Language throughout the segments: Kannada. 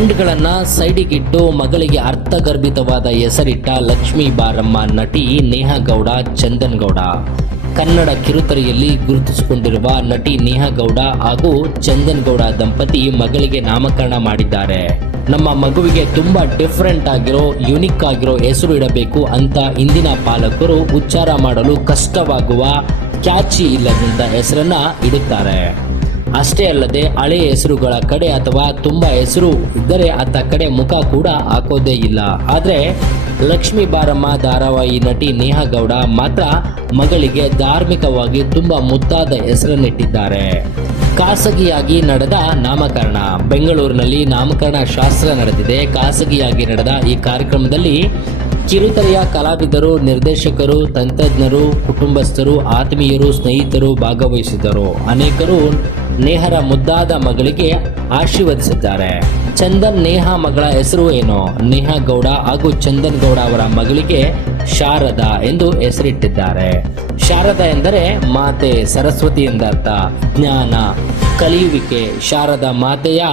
ಟ್ರೆಂಡ್ಗಳನ್ನ ಸೈಡಿಗಿಟ್ಟು ಮಗಳಿಗೆ ಅರ್ಥಗರ್ಭಿತವಾದ ಹೆಸರಿಟ್ಟ ಲಕ್ಷ್ಮೀ ಬಾರಮ್ಮ ನಟಿ ನೇಹಾ ಗೌಡ ಚಂದನ್ ಗೌಡ ಕನ್ನಡ ಕಿರುತೆರೆಯಲ್ಲಿ ಗುರುತಿಸಿಕೊಂಡಿರುವ ನಟಿ ನೇಹಾ ಗೌಡ ಹಾಗೂ ಚಂದನ್ ಗೌಡ ದಂಪತಿ ಮಗಳಿಗೆ ನಾಮಕರಣ ಮಾಡಿದ್ದಾರೆ. ನಮ್ಮ ಮಗುವಿಗೆ ತುಂಬಾ ಡಿಫರೆಂಟ್ ಆಗಿರೋ, ಯುನಿಕ್ ಆಗಿರೋ ಹೆಸರು ಇಡಬೇಕು ಅಂತ ಇಂದಿನ ಪಾಲಕರು ಉಚ್ಚಾರ ಮಾಡಲು ಕಷ್ಟವಾಗುವ ಕ್ಯಾಚಿ ಇಲ್ಲದಂತ ಹೆಸರನ್ನ ಇಡುತ್ತಾರೆ. ಅಷ್ಟೇ ಅಲ್ಲದೆ ಹಳೆ ಹೆಸರುಗಳ ಕಡೆ ಅಥವಾ ತುಂಬಾ ಹೆಸರು ಇದ್ದರೆ ಅತ್ತ ಕಡೆ ಮುಖ ಕೂಡ ಹಾಕೋದೇ ಇಲ್ಲ. ಆದ್ರೆ ಲಕ್ಷ್ಮೀ ಬಾರಮ್ಮ ಧಾರಾವಾಹಿ ನಟಿ ನೇಹಾ ಗೌಡ ಮಾತ್ರ ಮಗಳಿಗೆ ಧಾರ್ಮಿಕವಾಗಿ ತುಂಬಾ ಮುದ್ದಾದ ಹೆಸರನ್ನಿಟ್ಟಿದ್ದಾರೆ. ಖಾಸಗಿಯಾಗಿ ನಡೆದ ನಾಮಕರಣ. ಬೆಂಗಳೂರಿನಲ್ಲಿ ನಾಮಕರಣ ಶಾಸ್ತ್ರ ನಡೆದಿದೆ. ಖಾಸಗಿಯಾಗಿ ನಡೆದ ಈ ಕಾರ್ಯಕ್ರಮದಲ್ಲಿ ಕಿರುತೆರೆಯ ಕಲಾವಿದರು, ನಿರ್ದೇಶಕರು, ತಂತ್ರಜ್ಞರು, ಕುಟುಂಬಸ್ಥರು, ಆತ್ಮೀಯರು, ಸ್ನೇಹಿತರು ಭಾಗವಹಿಸಿದರು ಅನೇಕರು ನೇಹರ ಮುದ್ದಾದ ಮಗಳಿಗೆ ಆಶೀರ್ವದಿಸಿದ್ದಾರೆ. ಚಂದನ್ ನೇಹಾ ಮಗಳ ಹೆಸರು ಏನು? ನೇಹಾ ಗೌಡ ಹಾಗೂ ಚಂದನ್ ಗೌಡ ಅವರ ಮಗಳಿಗೆ ಶಾರದಾ ಎಂದು ಹೆಸರಿಟ್ಟಿದ್ದಾರೆ. ಶಾರದಾ ಎಂದರೆ ಮಾತೆ ಸರಸ್ವತಿ ಎಂದರ್ಥ ಜ್ಞಾನ, ಕಲಿಯುವಿಕೆ. ಶಾರದಾ ಮಾತೆಯ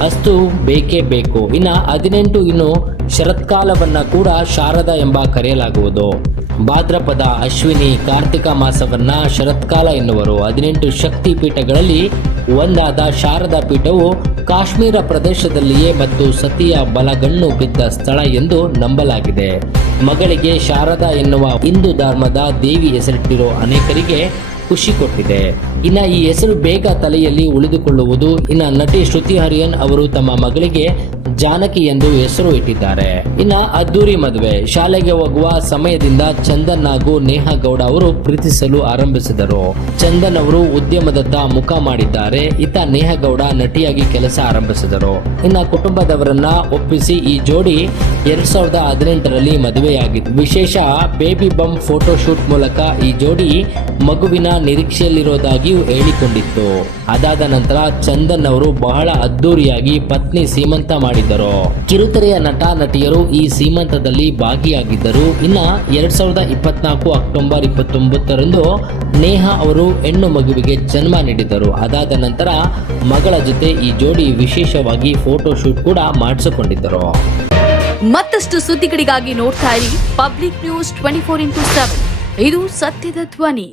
ಅಸ್ತು ಬೇಕೇ ಬೇಕು. ಇನ್ನು ಹದಿನೆಂಟು ಇನ್ನು ಶರತ್ಕಾಲವನ್ನು ಕೂಡ ಶಾರದಾ ಎಂಬ ಕರೆಯಲಾಗುವುದು. ಭಾದ್ರಪದ ಅಶ್ವಿನಿ ಕಾರ್ತಿಕ ಮಾಸವನ್ನ ಶರತ್ಕಾಲ ಎನ್ನುವರು. ಹದಿನೆಂಟು ಶಕ್ತಿ ಪೀಠಗಳಲ್ಲಿ ಒಂದಾದ ಶಾರದಾ ಪೀಠವು ಕಾಶ್ಮೀರ ಪ್ರದೇಶದಲ್ಲಿಯೇ ಮತ್ತು ಸತಿಯ ಬಲಗಣ್ಣು ಬಿದ್ದ ಸ್ಥಳ ಎಂದು ನಂಬಲಾಗಿದೆ. ಮಗಳಿಗೆ ಶಾರದಾ ಎನ್ನುವ ಹಿಂದೂ ಧರ್ಮದ ದೇವಿ ಹೆಸರಿಟ್ಟಿರೋ ಅನೇಕರಿಗೆ ಖುಷಿ ಕೊಟ್ಟಿದೆ. ಇನ್ನ ಈ ಹೆಸರು ಬೇಗ ತಲೆಯಲ್ಲಿ ಉಳಿದುಕೊಳ್ಳುವುದು, ಇನ್ನ ನಟಿ ಶ್ರುತಿ ಹರಿಯನ್ ಅವರು ತಮ್ಮ ಮಗಳಿಗೆ ಜಾನಕಿ ಎಂದು ಹೆಸರು ಇಟ್ಟಿದ್ದಾರೆ. ಇನ್ನ ಅದ್ದೂರಿ ಮದುವೆ. ಶಾಲೆಗೆ ಹೋಗುವ ಸಮಯದಿಂದ ಚಂದನ್ ಹಾಗೂ ನೇಹಾ ಗೌಡ ಅವರು ಪ್ರೀತಿಸಲು ಆರಂಭಿಸಿದರು. ಚಂದನ್ ಅವರು ಉದ್ಯಮದತ್ತ ಮುಖ ಮಾಡಿದ್ದಾರೆ. ಇತ್ತ ನೇಹಾ ಗೌಡ ನಟಿಯಾಗಿ ಕೆಲಸ ಆರಂಭಿಸಿದರು. ಇನ್ನ ಕುಟುಂಬದವರನ್ನ ಒಪ್ಪಿಸಿ ಈ ಜೋಡಿ ಎರಡ್ ಸಾವಿರದ ಹದಿನೆಂಟರಲ್ಲಿ ಮದುವೆಯಾಗಿತ್ತು. ವಿಶೇಷ ಬೇಬಿ ಬಮ್ ಫೋಟೋಶೂಟ್ ಮೂಲಕ ಈ ಜೋಡಿ ಮಗುವಿನ ನಿರೀಕ್ಷೆಯಲ್ಲಿರೋದಾಗಿಯೂ ಹೇಳಿಕೊಂಡಿತ್ತು. ಅದಾದ ನಂತರ ಚಂದನ್ ಅವರು ಬಹಳ ಅದ್ದೂರಿಯಾಗಿ ಪತ್ನಿ ಸೀಮಂತ ಮಾಡಿದ್ದರು? ಕಿರುತೆರೆಯ ನಟ ನಟಿಯರು ಈ ಸೀಮಂತದಲ್ಲಿ ಭಾಗಿಯಾಗಿದ್ದರು. ಇನ್ನ ಎರಡ್ ಸಾವಿರದ ಇಪ್ಪತ್ನಾಲ್ಕು ಅಕ್ಟೋಬರ್ ಇಪ್ಪತ್ತೊಂಬತ್ತರಂದು ನೇಹಾ ಅವರು ಹೆಣ್ಣು ಮಗುವಿಗೆ ಜನ್ಮ ನೀಡಿದರು ಅದಾದ ನಂತರ ಮಗಳ ಜೊತೆ ಈ ಜೋಡಿ ವಿಶೇಷವಾಗಿ ಫೋಟೋ ಶೂಟ್ ಕೂಡ ಮಾಡಿಸಿಕೊಂಡಿದ್ದರು. ಮತ್ತಷ್ಟು ಸುದ್ದಿಗಳಿಗಾಗಿ ನೋಡ್ತಾ ಇರಿ Public News twenty four into seven. ಇದು ಸತ್ಯದ ಧ್ವನಿ.